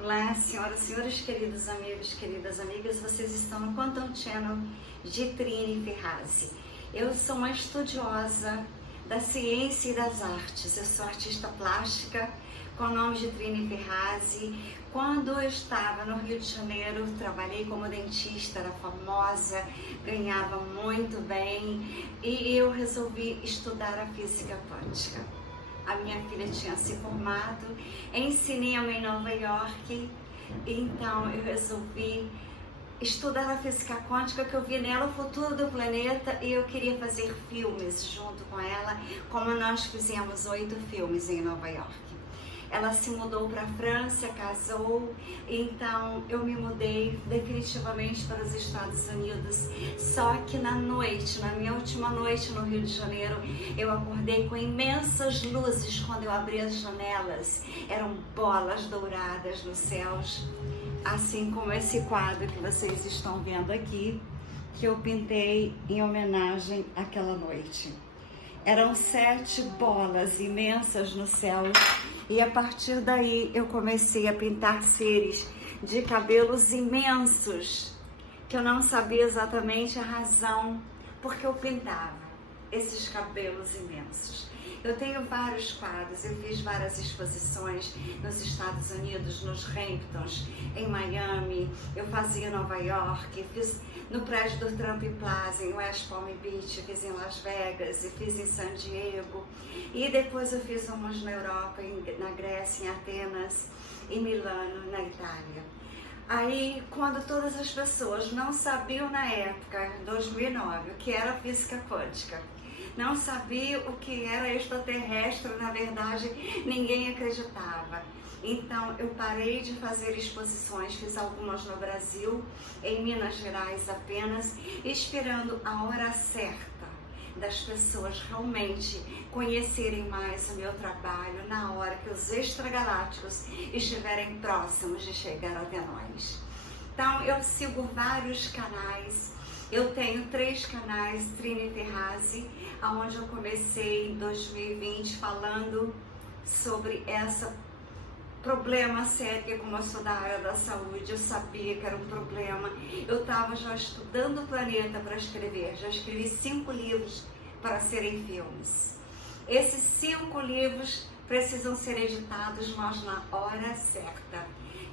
Olá, senhoras e senhores, queridos amigos, queridas amigas, vocês estão no Quantum Channel de Trini Ferrazzi. Eu sou uma estudiosa da ciência e das artes, eu sou artista plástica com o nome de Trini Ferrazzi. Quando eu estava no Rio de Janeiro, trabalhei como dentista, era famosa, ganhava muito bem e eu resolvi estudar a física quântica. A minha filha tinha se formado em cinema em Nova York, então eu resolvi estudar a física quântica, que eu vi nela o futuro do planeta e eu queria fazer filmes junto com ela, como nós fizemos 8 filmes em Nova York. Ela se mudou para a França, casou, então eu me mudei definitivamente para os Estados Unidos. Só que na noite, na minha última noite no Rio de Janeiro, eu acordei com imensas luzes quando eu abri as janelas. Eram bolas douradas nos céus, assim como esse quadro que vocês estão vendo aqui, que eu pintei em homenagem àquela noite. Eram 7 bolas imensas no céu e a partir daí eu comecei a pintar seres de cabelos imensos, que eu não sabia exatamente a razão porque eu pintava esses cabelos imensos. Eu tenho vários quadros, eu fiz várias exposições nos Estados Unidos, nos Hamptons, em Miami, eu fazia em Nova York, fiz no prédio do Trump Plaza, em West Palm Beach, fiz em Las Vegas, e fiz em San Diego, e depois eu fiz umas na Europa, na Grécia, em Atenas, em Milano, na Itália. Aí, quando todas as pessoas não sabiam na época, em 2009, o que era física quântica, não sabia o que era extraterrestre, na verdade, ninguém acreditava. Então, eu parei de fazer exposições, fiz algumas no Brasil, em Minas Gerais apenas, esperando a hora certa das pessoas realmente conhecerem mais o meu trabalho na hora que os extragalácticos estiverem próximos de chegar até nós. Então, eu sigo vários canais. Eu tenho 3 canais, Trini Ferrazzi, onde eu comecei em 2020 falando sobre essa problema sério, que como eu sou da área da saúde, eu sabia que era um problema. Eu estava já estudando o planeta para escrever, já escrevi 5 livros para serem filmes. Esses 5 livros precisam ser editados, mas na hora certa.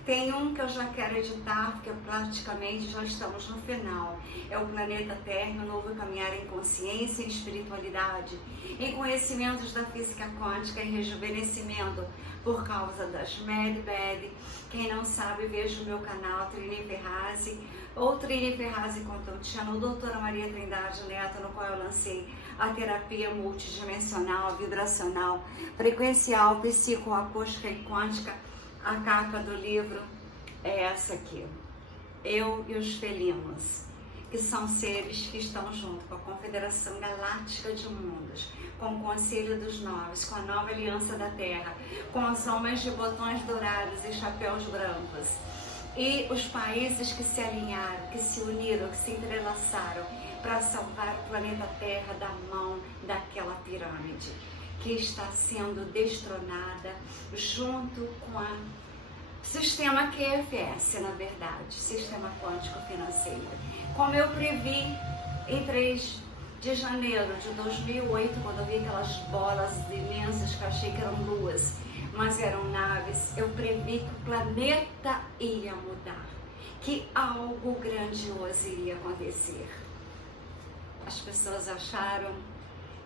Tem um que eu já quero editar, porque praticamente já estamos no final. É o Planeta Terra, um novo caminhar em consciência e espiritualidade, em conhecimentos da física quântica, em rejuvenescimento por causa das Med-Bed. Quem não sabe, veja o meu canal, Trini Ferrazzi, ou Trini Ferrazzi Quantum Channel, doutora Maria Trindade Neto, no qual eu lancei a terapia multidimensional, vibracional, frequencial, psicoacústica e quântica. A capa do livro é essa aqui, Eu e os Felinos, que são seres que estão junto com a Confederação Galáctica de Mundos, com o Conselho dos Novos, com a Nova Aliança da Terra, com os homens de botões dourados e chapéus brancos, e os países que se alinharam, que se uniram, que se entrelaçaram para salvar o planeta Terra da mão daquela pirâmide que está sendo destronada junto com o sistema QFS, na verdade, Sistema Quântico Financeiro. Como eu previ em 3 de janeiro de 2008, quando eu vi aquelas bolas imensas que eu achei que eram luas, mas eram naves, eu previ que o planeta ia mudar, que algo grandioso iria acontecer. As pessoas acharam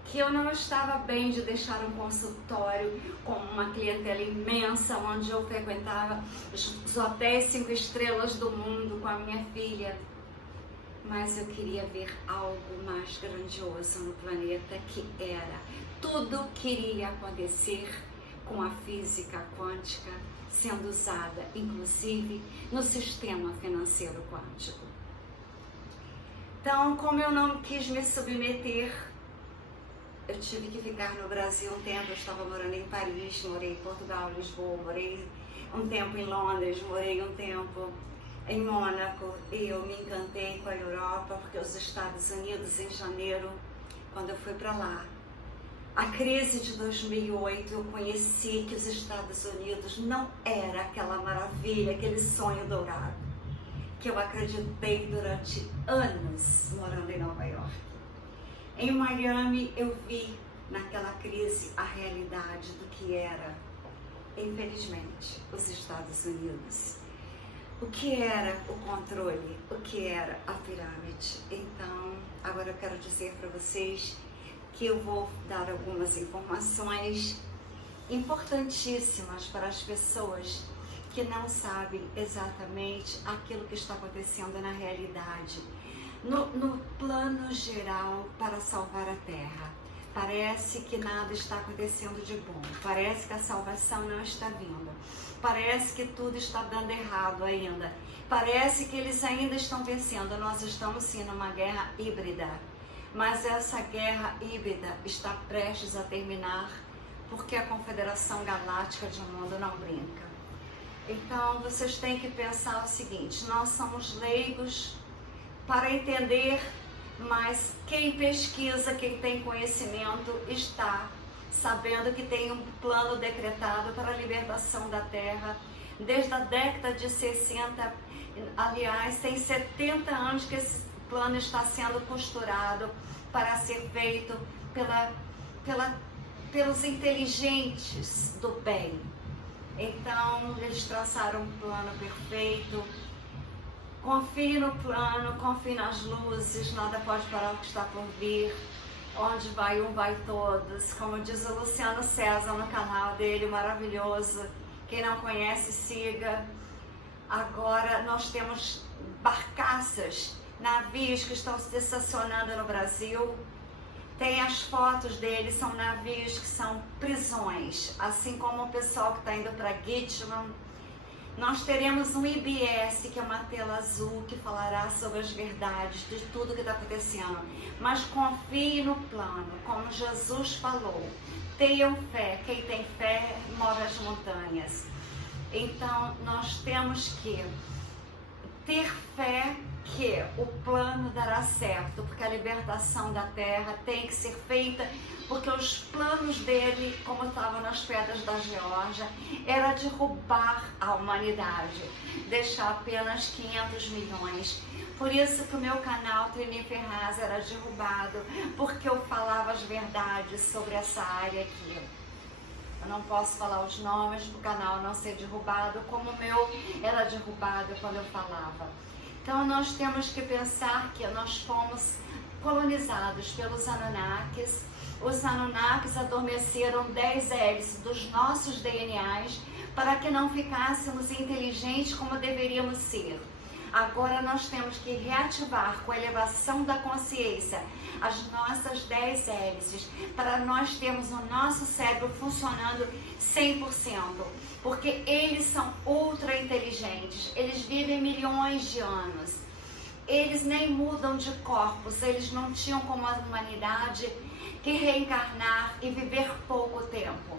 que eu não estava bem de deixar um consultório com uma clientela imensa, onde eu frequentava os hotéis 5 estrelas do mundo com a minha filha. Mas eu queria ver algo mais grandioso no planeta, que era tudo queria acontecer com a física quântica sendo usada, inclusive, no sistema financeiro quântico. Então, como eu não quis me submeter, eu tive que ficar no Brasil um tempo. Eu estava morando em Paris, morei em Portugal, Lisboa, morei um tempo em Londres, morei um tempo em Mônaco, e eu me encantei com a Europa, porque os Estados Unidos, em janeiro, quando eu fui para lá, A crise de 2008, eu conheci que os Estados Unidos não era aquela maravilha, aquele sonho dourado, que eu acreditei durante anos morando em Nova York. Em Miami, eu vi naquela crise a realidade do que era, infelizmente, os Estados Unidos. O que era o controle, o que era a pirâmide. Então, agora eu quero dizer para vocês que eu vou dar algumas informações importantíssimas para as pessoas que não sabem exatamente aquilo que está acontecendo na realidade, no plano geral, para salvar a Terra. Parece que nada está acontecendo de bom, parece que a salvação não está vindo, parece que tudo está dando errado ainda, parece que eles ainda estão vencendo. Nós estamos sim numa guerra híbrida, mas essa guerra híbrida está prestes a terminar, porque a Confederação Galáctica de Mundo não brinca. Então vocês têm que pensar o seguinte: nós somos leigos para entender, mas quem pesquisa, quem tem conhecimento, está sabendo que tem um plano decretado para a libertação da Terra desde a década de 60. Aliás, tem 70 anos que esse plano está sendo costurado para ser feito pelos inteligentes do bem. Então, eles traçaram um plano perfeito. Confie no plano, confie nas luzes, nada pode parar o que está por vir. Onde vai um, vai todos. Como diz o Luciano César no canal dele, maravilhoso. Quem não conhece, siga. Agora nós temos barcaças, navios que estão se estacionando no Brasil. Tem as fotos deles, são navios que são prisões, assim como o pessoal que está indo para Gitman. Nós teremos um IBS, que é uma tela azul, que falará sobre as verdades de tudo que está acontecendo. Mas confie no plano, como Jesus falou. Tenham fé, quem tem fé move as montanhas. Então, nós temos que ter fé que o plano dará certo, porque a libertação da Terra tem que ser feita, porque os planos dele, como estavam nas pedras da Geórgia, era derrubar a humanidade, deixar apenas 500 milhões. Por isso que o meu canal Trini Ferraz era derrubado, porque eu falava as verdades sobre essa área aqui. Eu não posso falar os nomes para o canal não ser derrubado, como o meu era derrubado quando eu falava. Então nós temos que pensar que nós fomos colonizados pelos Anunnakis. Os Anunnakis adormeceram 10 hélices dos nossos DNAs para que não ficássemos inteligentes como deveríamos ser. Agora nós temos que reativar com a elevação da consciência as nossas 10 hélices para nós termos o nosso cérebro funcionando 100%, porque eles são ultra inteligentes, eles vivem milhões de anos, eles nem mudam de corpos, eles não tinham como a humanidade que reencarnar e viver pouco tempo.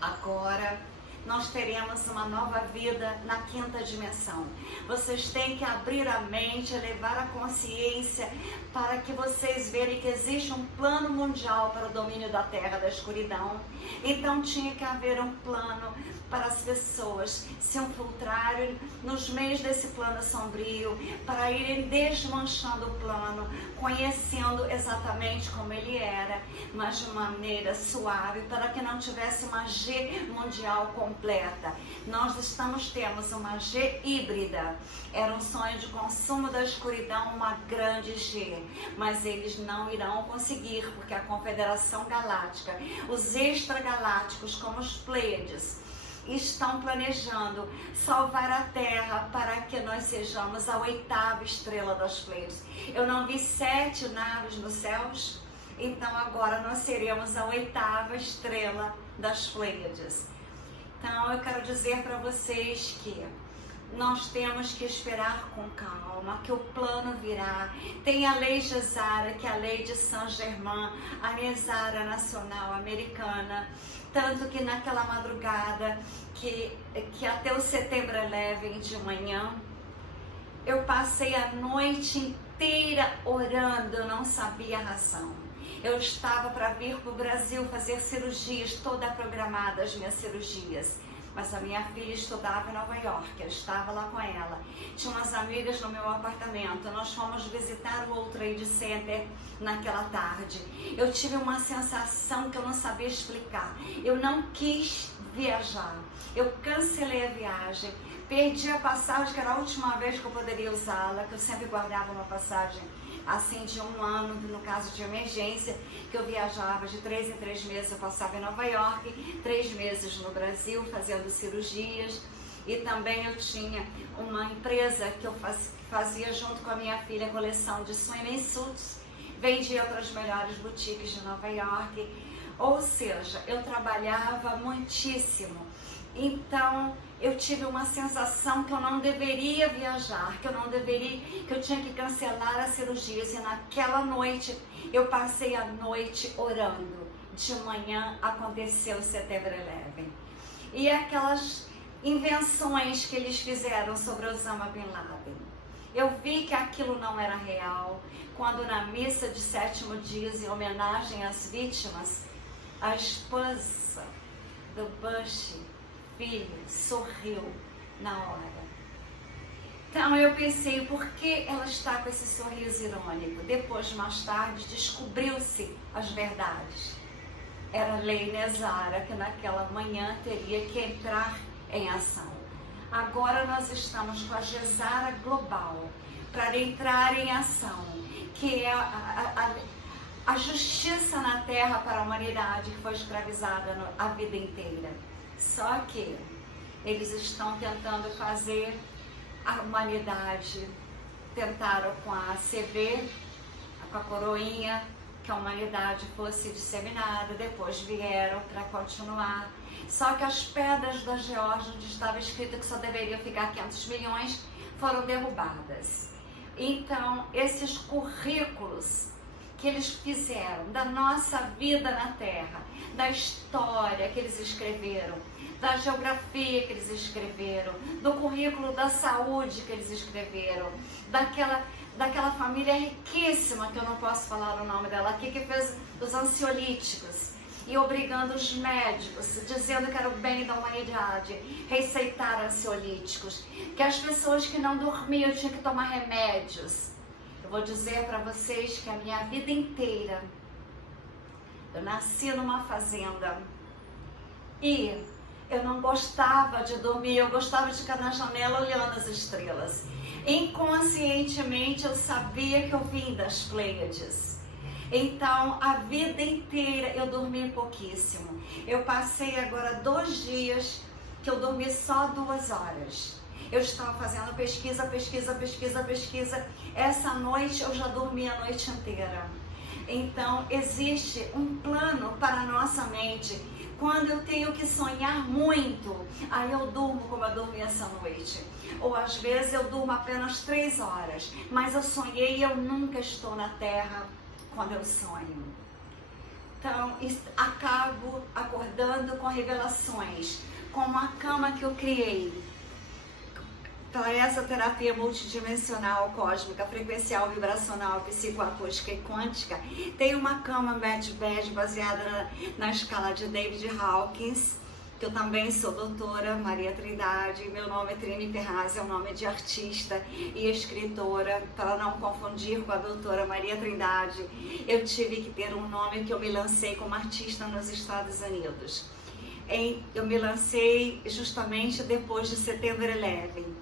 Agora nós teremos uma nova vida na quinta dimensão. Vocês têm que abrir a mente, elevar a consciência para que vocês verem que existe um plano mundial para o domínio da Terra, da escuridão. Então tinha que haver um plano para as pessoas se infiltrarem nos meios desse plano sombrio, para irem desmanchando o plano, conhecendo exatamente como ele era, mas de maneira suave, para que não tivesse uma G mundial completa. Nós temos uma G híbrida. Era um sonho de consumo da escuridão, uma grande G, mas eles não irão conseguir, porque a Confederação Galáctica, os extragalácticos como os Pleiades, estão planejando salvar a Terra para que nós sejamos a 8ª estrela das Pleiades. Eu não vi 7 naves nos céus, então agora nós seremos a 8ª estrela das Pleiades. Então eu quero dizer para vocês que nós temos que esperar com calma, que o plano virá. Tem a lei Gesara, que é a lei de Saint-Germain, a Gesara Nacional Americana. Tanto que naquela madrugada, que até o Setembro 11 de manhã, eu passei a noite inteira orando, eu não sabia a razão. Eu estava para vir para o Brasil fazer cirurgias, toda programada as minhas cirurgias. Mas a minha filha estudava em Nova York, eu estava lá com ela. Tinha umas amigas no meu apartamento, nós fomos visitar o World Trade Center naquela tarde. Eu tive uma sensação que eu não sabia explicar. Eu não quis viajar, eu cancelei a viagem, perdi a passagem, que era a última vez que eu poderia usá-la, que eu sempre guardava uma passagem assim de 1 ano, no caso de emergência, que eu viajava de 3 em 3 meses, eu passava em Nova York, 3 meses no Brasil fazendo cirurgias, e também eu tinha uma empresa que eu fazia junto com a minha filha a coleção de swimming suits, vendia para as melhores boutiques de Nova York, ou seja, eu trabalhava muitíssimo. Então, eu tive uma sensação que eu não deveria viajar, que eu tinha que cancelar as cirurgias. E naquela noite, eu passei a noite orando. De manhã aconteceu o September 11. E aquelas invenções que eles fizeram sobre Osama Bin Laden. Eu vi que aquilo não era real. Quando na missa de 7º dia, em homenagem às vítimas, a esposa do Bush, filho, sorriu na hora. Então eu pensei, por que ela está com esse sorriso irônico? Depois, mais tarde, descobriu-se as verdades. Era a Lei Nezara que naquela manhã teria que entrar em ação. Agora nós estamos com a Gezara Global para entrar em ação, que é a justiça na terra para a humanidade que foi escravizada a vida inteira. Só que eles estão tentando fazer a humanidade, tentaram com a ACV, com a coroinha, que a humanidade fosse disseminada, depois vieram para continuar. Só que as pedras da Geórgia, onde estava escrito que só deveriam ficar 500 milhões, foram derrubadas. Então, esses currículos que eles fizeram da nossa vida na Terra, da história que eles escreveram, da geografia que eles escreveram, do currículo da saúde que eles escreveram, daquela família riquíssima, que eu não posso falar o nome dela aqui, que fez os ansiolíticos, e obrigando os médicos, dizendo que era o bem da humanidade, receitar ansiolíticos, que as pessoas que não dormiam tinham que tomar remédios. Eu vou dizer para vocês que a minha vida inteira, eu nasci numa fazenda e eu não gostava de dormir, eu gostava de ficar na janela olhando as estrelas. Inconscientemente eu sabia que eu vim das Pleiades. Então a vida inteira eu dormi pouquíssimo. Eu passei agora 2 dias que eu dormi só 2 horas. Eu estava fazendo pesquisa. Essa noite eu já dormi a noite inteira. Então, existe um plano para a nossa mente. Quando eu tenho que sonhar muito, aí eu durmo como eu dormi essa noite. Ou às vezes eu durmo apenas 3 horas. Mas eu sonhei e eu nunca estou na Terra quando eu sonho. Então, acabo acordando com revelações, como a cama que eu criei. Para essa terapia multidimensional, cósmica, frequencial, vibracional, psicoacústica e quântica, tem uma cama Med-Bed baseada na escala de David Hawkins, que eu também sou doutora, Maria Trindade. Meu nome é Trini Ferraz, é um nome de artista e escritora, para não confundir com a doutora Maria Trindade. Eu tive que ter um nome que eu me lancei como artista nos Estados Unidos. Eu me lancei justamente depois de September 11.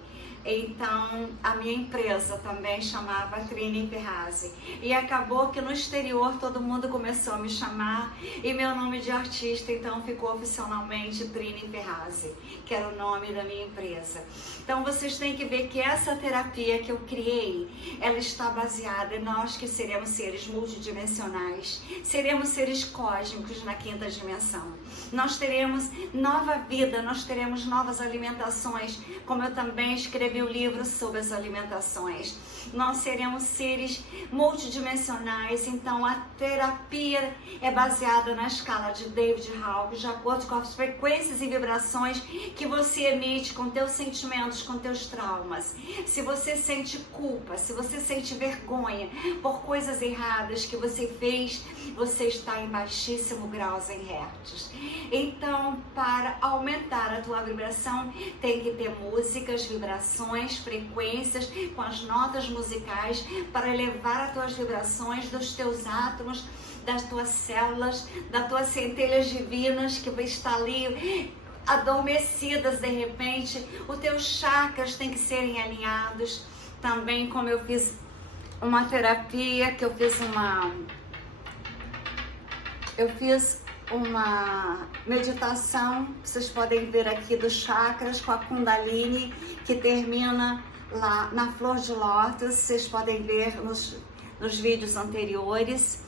Então, a minha empresa também chamava Trini Ferraz. E acabou que no exterior todo mundo começou a me chamar. E meu nome de artista, então, ficou oficialmente Trini Ferraz, que era o nome da minha empresa. Então, vocês têm que ver que essa terapia que eu criei, ela está baseada em nós que seremos seres multidimensionais. Seremos seres cósmicos na 5ª dimensão. Nós teremos nova vida, nós teremos novas alimentações, como eu também escrevi escrevi o livro sobre as alimentações. Nós seremos seres multidimensionais, então a terapia é baseada na escala de David Hawkins, de acordo com as frequências e vibrações que você emite com teus sentimentos, com teus traumas. Se você sente culpa, se você sente vergonha por coisas erradas que você fez, você está em baixíssimo grau em hertz. Então, para aumentar a tua vibração, tem que ter músicas, vibrações, frequências com as notas musicais para elevar as tuas vibrações dos teus átomos, das tuas células, das tuas centelhas divinas que estão ali adormecidas de repente. Os teus chakras têm que serem alinhados. Também, como eu fiz uma terapia, que eu fiz uma meditação, vocês podem ver aqui dos chakras com a Kundalini, que termina lá na flor de lótus, vocês podem ver nos vídeos anteriores.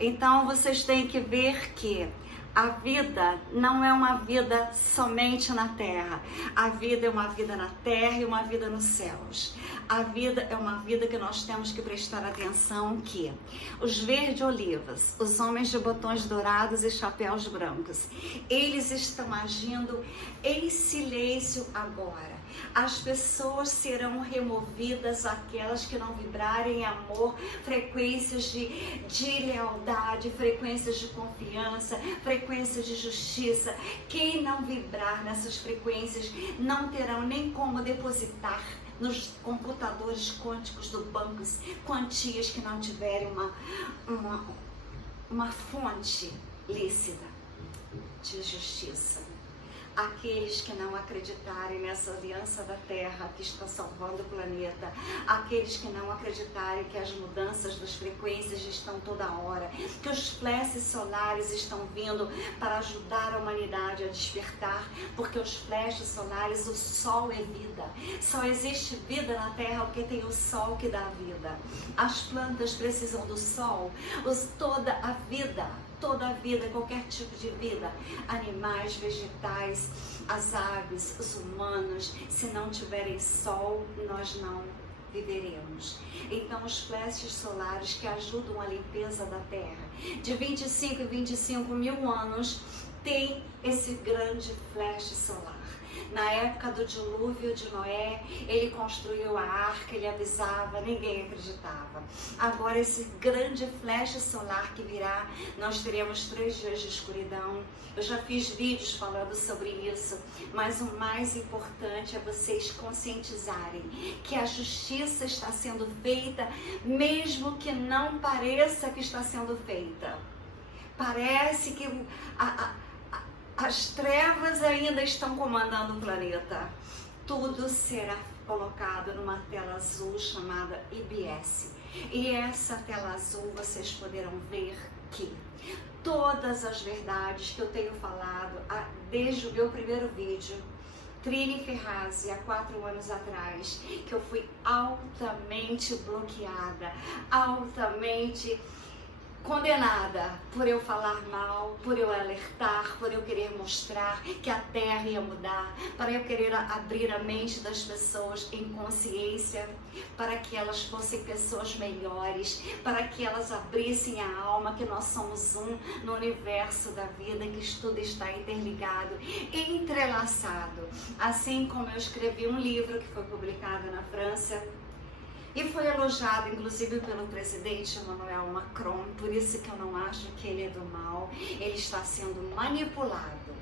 Então vocês têm que ver que a vida não é uma vida somente na terra. A vida é uma vida na terra e uma vida nos céus. A vida é uma vida que nós temos que prestar atenção que os verde-olivas, os homens de botões dourados e chapéus brancos, eles estão agindo em silêncio agora. As pessoas serão removidas, aquelas que não vibrarem em amor, frequências de lealdade, frequências de confiança, frequências de justiça. Quem não vibrar nessas frequências não terão nem como depositar nos computadores quânticos do banco quantias que não tiverem uma fonte lícita de justiça. Aqueles que não acreditarem nessa aliança da Terra que está salvando o planeta, aqueles que não acreditarem que as mudanças das frequências estão toda hora, que os flashes solares estão vindo para ajudar a humanidade a despertar, porque os flashes solares, o Sol é vida. Só existe vida na Terra porque tem o Sol que dá a vida. As plantas precisam do Sol, toda a vida, qualquer tipo de vida, animais, vegetais, as aves, os humanos, se não tiverem sol, nós não viveremos. Então os flashes solares que ajudam a limpeza da Terra, de 25 em 25 mil anos, tem esse grande flash solar. Na época do dilúvio de Noé, ele construiu a arca, ele avisava, ninguém acreditava. Agora esse grande flash solar que virá, nós teremos 3 dias de escuridão. Eu já fiz vídeos falando sobre isso, mas o mais importante é vocês conscientizarem que a justiça está sendo feita, mesmo que não pareça que está sendo feita. Parece que as trevas ainda estão comandando o planeta. Tudo será colocado numa tela azul chamada IBS. E essa tela azul vocês poderão ver que todas as verdades que eu tenho falado desde o meu primeiro vídeo, Trini Ferrazzi, há 4 anos atrás, que eu fui altamente bloqueada, altamente condenada por eu falar mal, por eu alertar, por eu querer mostrar que a Terra ia mudar, para eu querer abrir a mente das pessoas em consciência, para que elas fossem pessoas melhores, para que elas abrissem a alma, que nós somos um no universo da vida, que tudo está interligado, entrelaçado. Assim como eu escrevi um livro que foi publicado na França, e foi elogiado, inclusive, pelo presidente Emmanuel Macron, por isso que eu não acho que ele é do mal, ele está sendo manipulado.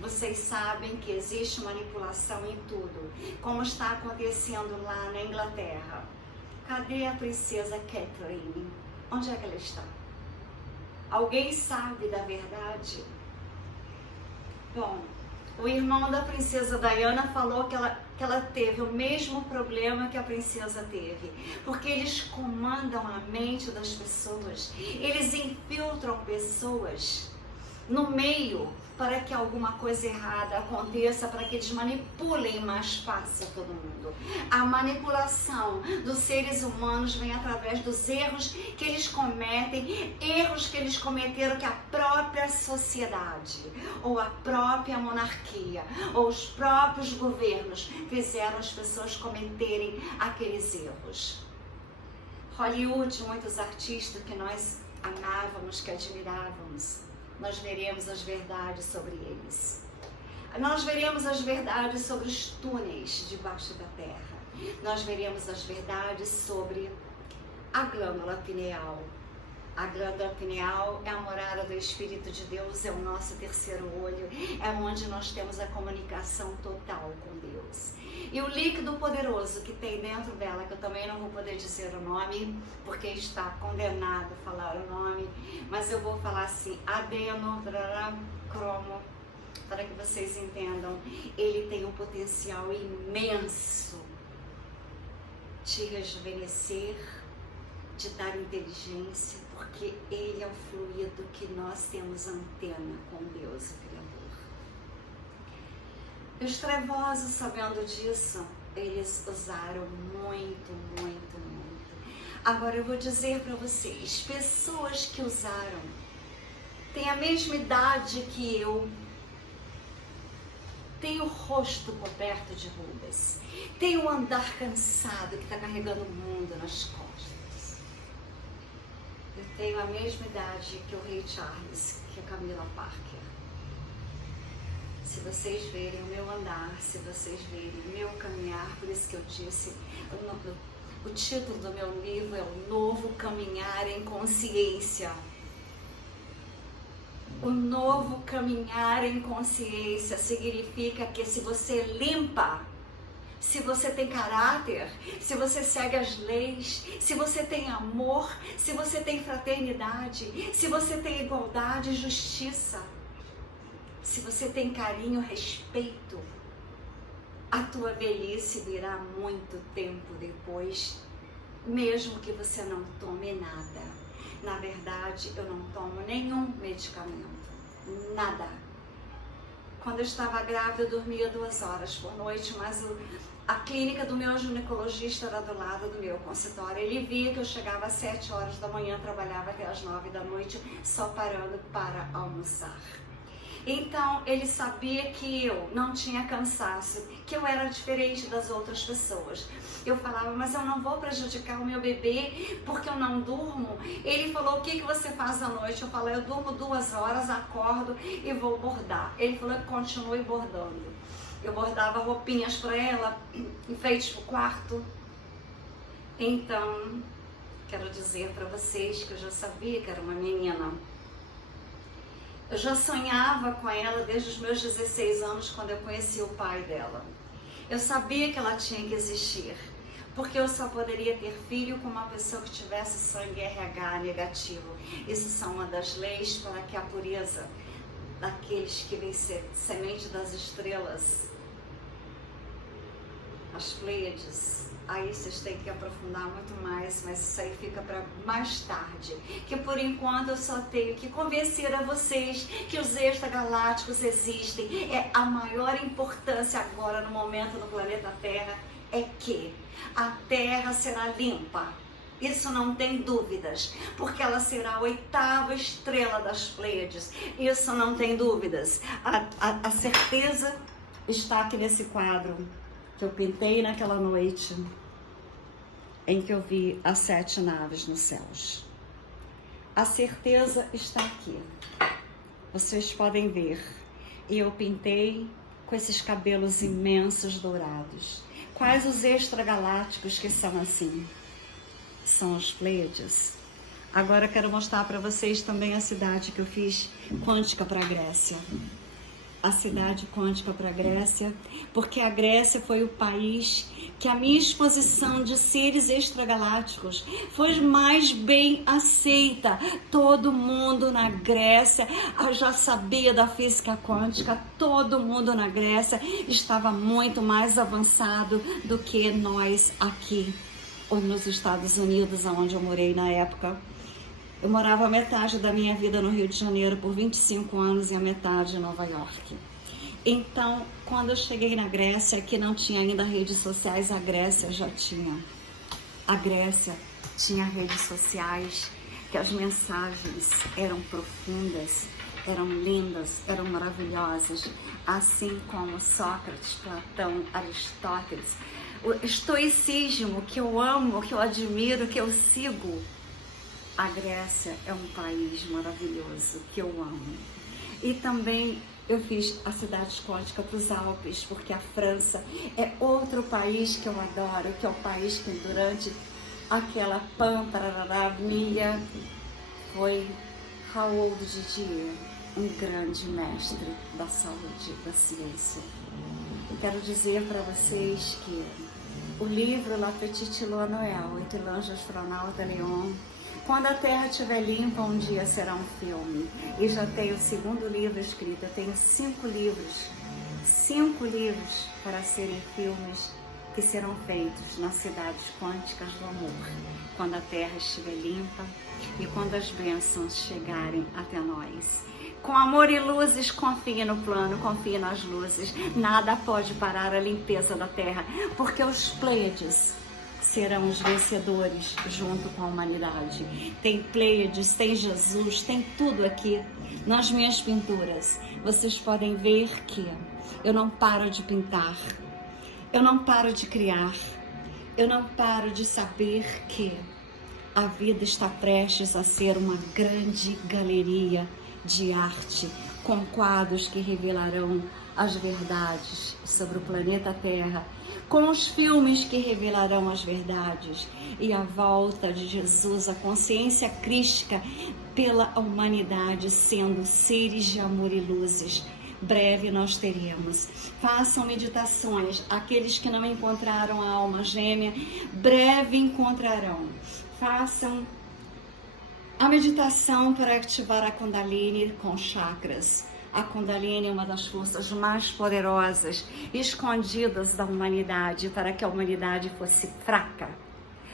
Vocês sabem que existe manipulação em tudo, como está acontecendo lá na Inglaterra. Cadê a princesa Catherine? Onde é que ela está? Alguém sabe da verdade? Bom, o irmão da princesa Diana falou que ela teve o mesmo problema que a princesa teve, porque eles comandam a mente das pessoas, eles infiltram pessoas no meio para que alguma coisa errada aconteça, para que eles manipulem mais fácil todo mundo. A manipulação dos seres humanos vem através dos erros que eles cometem, erros que eles cometeram que a própria sociedade, ou a própria monarquia, ou os próprios governos fizeram as pessoas cometerem aqueles erros. Hollywood, muitos artistas que nós amávamos, que admirávamos, nós veremos as verdades sobre eles. Nós veremos as verdades sobre os túneis debaixo da terra. Nós veremos as verdades sobre a glândula pineal. A glândula pineal é a morada do Espírito de Deus, é o nosso terceiro olho, é onde nós temos a comunicação total com Deus. E o líquido poderoso que tem dentro dela, que eu também não vou poder dizer o nome, porque está condenado a falar o nome, mas eu vou falar assim, adenocromo, para que vocês entendam, ele tem um potencial imenso de rejuvenescer, de dar inteligência, porque ele é o fluido que nós temos antena com Deus, o Criador. Os trevosos, sabendo disso, eles usaram muito, muito, muito. Agora eu vou dizer para vocês, pessoas que usaram, têm a mesma idade que eu, tem o rosto coberto de rugas, tem o andar cansado que está carregando o mundo nas costas. Eu tenho a mesma idade que o Rei Charles, que a Camila Parker. Se vocês verem o meu andar, se vocês verem o meu caminhar, por isso que eu disse, o título do meu livro é O Novo Caminhar em Consciência. O novo caminhar em consciência significa que se você limpa, se você tem caráter, se você segue as leis, se você tem amor, se você tem fraternidade, se você tem igualdade e justiça, se você tem carinho, respeito, a tua velhice virá muito tempo depois, mesmo que você não tome nada. Na verdade, eu não tomo nenhum medicamento, nada. Quando eu estava grávida, eu dormia 2 horas por noite, mas a clínica do meu ginecologista era do lado do meu consultório. Ele via que eu chegava às 7 horas da manhã, trabalhava até às 9 da noite, só parando para almoçar. Então, ele sabia que eu não tinha cansaço, que eu era diferente das outras pessoas. Eu falava, mas eu não vou prejudicar o meu bebê porque eu não durmo. Ele falou, o que você faz à noite? Eu falei, eu durmo 2 horas, acordo e vou bordar. Ele falou, continue bordando. Eu bordava roupinhas para ela, enfeites para o quarto. Então, quero dizer para vocês que eu já sabia que era uma menina. Eu já sonhava com ela desde os meus 16 anos, quando eu conheci o pai dela. Eu sabia que ela tinha que existir, porque eu só poderia ter filho com uma pessoa que tivesse sangue RH negativo. Isso são uma das leis para que a pureza daqueles que vêm ser semente das estrelas, as Pleiades. Aí vocês têm que aprofundar muito mais, mas isso aí fica para mais tarde. Que por enquanto eu só tenho que convencer a vocês que os extragalácticos existem. É a maior importância agora no momento no planeta Terra é que a Terra será limpa. Isso não tem dúvidas, porque ela será a 8ª estrela das Pleiades. Isso não tem dúvidas. A certeza está aqui nesse quadro que eu pintei naquela noite em que eu vi as 7 naves nos céus. A certeza está aqui. Vocês podem ver. E eu pintei com esses cabelos imensos dourados. Quais os extragalácticos que são assim? São os Pleiades. Agora eu quero mostrar para vocês também a cidade que eu fiz quântica para a Grécia. A cidade quântica para a Grécia, porque a Grécia foi o país que a minha exposição de seres extragalácticos foi mais bem aceita. Todo mundo na Grécia já sabia da física quântica, todo mundo na Grécia estava muito mais avançado do que nós aqui, ou nos Estados Unidos, onde eu morei na época. Eu morava a metade da minha vida no Rio de Janeiro por 25 anos e a metade em Nova York. Então, quando eu cheguei na Grécia, que não tinha ainda redes sociais, a Grécia já tinha. A Grécia tinha redes sociais, que as mensagens eram profundas, eram lindas, eram maravilhosas, assim como Sócrates, Platão, Aristóteles. O estoicismo, que eu amo, que eu admiro, que eu sigo. A Grécia é um país maravilhoso, que eu amo. E também eu fiz a cidade quântica para os Alpes, porque a França é outro país que eu adoro, que é o país que durante aquela pandemia foi Raoul de Didier, um grande mestre da saúde, da ciência. Eu quero dizer para vocês que o livro La Petite Lune Noël, entre l'Ange Astronauta Léon, quando a Terra estiver limpa, um dia será um filme. E já tenho o segundo livro escrito. Eu tenho 5 livros para serem filmes que serão feitos nas cidades quânticas do amor, quando a Terra estiver limpa e quando as bênçãos chegarem até nós. Com amor e luzes, confie no plano, confie nas luzes. Nada pode parar a limpeza da Terra, porque os Pleiades serão os vencedores junto com a humanidade. Tem Pleiades, tem Jesus, tem tudo aqui nas minhas pinturas. Vocês podem ver que eu não paro de pintar, eu não paro de criar, eu não paro de saber que a vida está prestes a ser uma grande galeria de arte, com quadros que revelarão as verdades sobre o planeta Terra, com os filmes que revelarão as verdades e a volta de Jesus, a consciência crística pela humanidade, sendo seres de amor e luzes. Breve nós teremos. Façam meditações. Aqueles que não encontraram a alma gêmea, breve encontrarão. Façam a meditação para ativar a Kundalini com chakras. A Kundalini é uma das forças mais poderosas, escondidas da humanidade, para que a humanidade fosse fraca,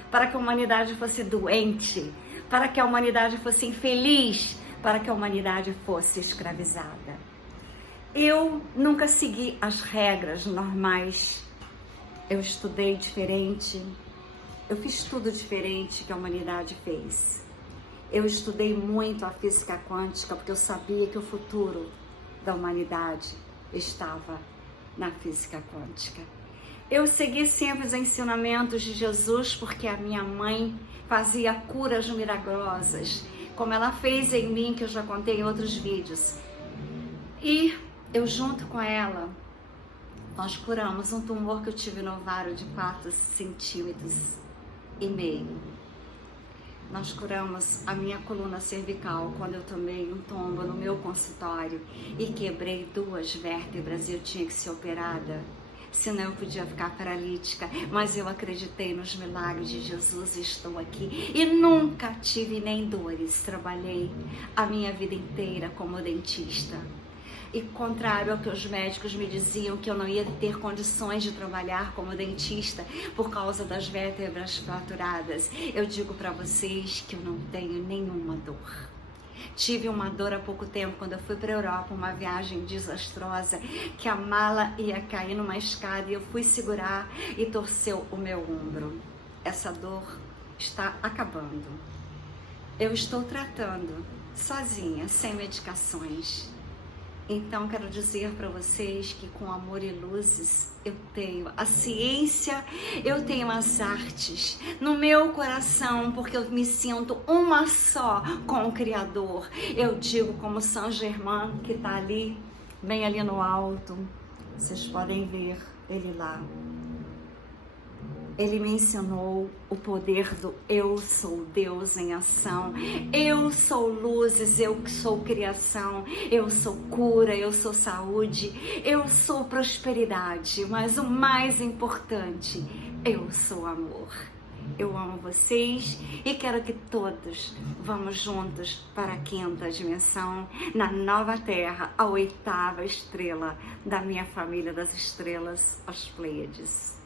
para que a humanidade fosse doente, para que a humanidade fosse infeliz, para que a humanidade fosse escravizada. Eu nunca segui as regras normais, eu estudei diferente, eu fiz tudo diferente que a humanidade fez. Eu estudei muito a física quântica porque eu sabia que o futuro da humanidade estava na física quântica. Eu segui sempre os ensinamentos de Jesus porque a minha mãe fazia curas milagrosas, como ela fez em mim, que eu já contei em outros vídeos. E eu, junto com ela, nós curamos um tumor que eu tive no ovário de 4,5 centímetros. Nós curamos a minha coluna cervical quando eu tomei um tombo no meu consultório e quebrei 2 vértebras e eu tinha que ser operada. Senão eu podia ficar paralítica, mas eu acreditei nos milagres de Jesus e estou aqui. E nunca tive nem dores, trabalhei a minha vida inteira como dentista. E contrário ao que os médicos me diziam, que eu não ia ter condições de trabalhar como dentista por causa das vértebras fraturadas, eu digo para vocês que eu não tenho nenhuma dor. Tive uma dor há pouco tempo, quando eu fui para a Europa, uma viagem desastrosa, que a mala ia cair numa escada e eu fui segurar e torceu o meu ombro. Essa dor está acabando. Eu estou tratando sozinha, sem medicações. Então, quero dizer para vocês que com amor e luzes eu tenho a ciência, eu tenho as artes no meu coração, porque eu me sinto uma só com o Criador. Eu digo como Saint Germain, que está ali, bem ali no alto, vocês podem ver ele lá. Ele me ensinou o poder do eu sou Deus em ação, eu sou luzes, eu sou criação, eu sou cura, eu sou saúde, eu sou prosperidade, mas o mais importante, eu sou amor. Eu amo vocês e quero que todos vamos juntos para a 5ª dimensão, na nova Terra, a 8ª estrela da minha família das estrelas, as Pleiades.